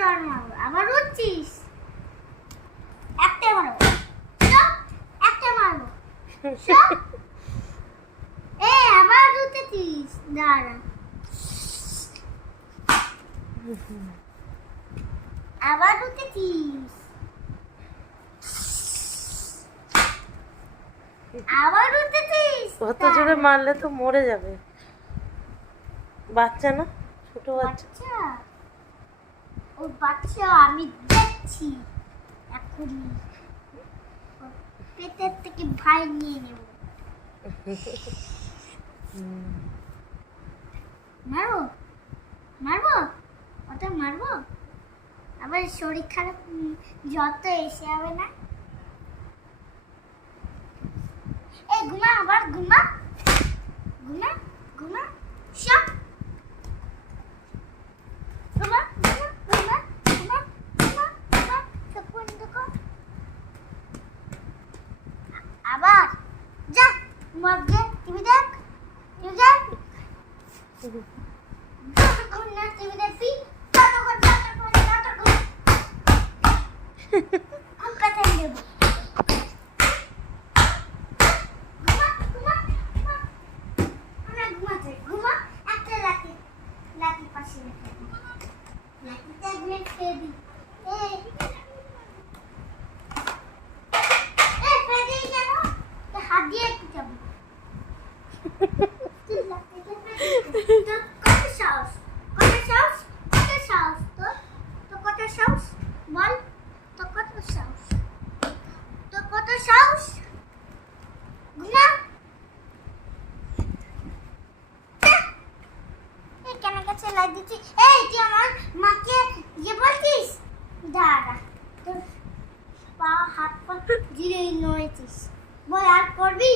চড় মারবো। আবার উঠছিস, একটা মারবো, একটা মারবো। আবার উঠেছিস, দাঁড়া। আবার উঠেছিস, আবার উঠেছিস। কত জোরে মারলে তো মরে যাবে। বাচ্চা না, ছোট বাচ্চা। ও বাচ্চা, আমি দেখছি এখনই পেটের থেকে ভাই নিয়ে নেব। মারবো, মারবো, ওটা মারবো। আবার শরীর খারাপ যত এসে হবে না। এই ঘুমা, আবার ঘুমা, ঘুমা, ঘুমা, সব ঘুমা, ঘুমা, ঘুমা, ঘুমা, ঘুমা, ঘুমা, চোখ বন্ধ কর। আবার যা, মধ্যে টিভি দেখ, টিভি দেখ। যতক্ষণ না টিভি দেখবি ততক্ষণ আমি কথা দেব। ঘুমা, ঘুমা, ঘুমা। আমরা ঘুমাতে, ঘুমা। একটা লাঠি, লাঠি পাশে রেখে দিই। লাঠিটা একবার খেয়ে দিই। ফেলে দিই কেন? হাত দিয়ে একটু যাবো। তোর কত সাহস, কত সাহস, কত সাহস তোর? তোর কত সাহস বল? তোর কত সাহস, তোর কত সাহস? ঘুমা। এই কেন কাছে লাগ দিচ্ছি? এই তুই আমার মাকে ইয়ে বলছিস? দাঁড়া, তোর পা হাত পা ধীরে নড়েছিস। বল আর করবি?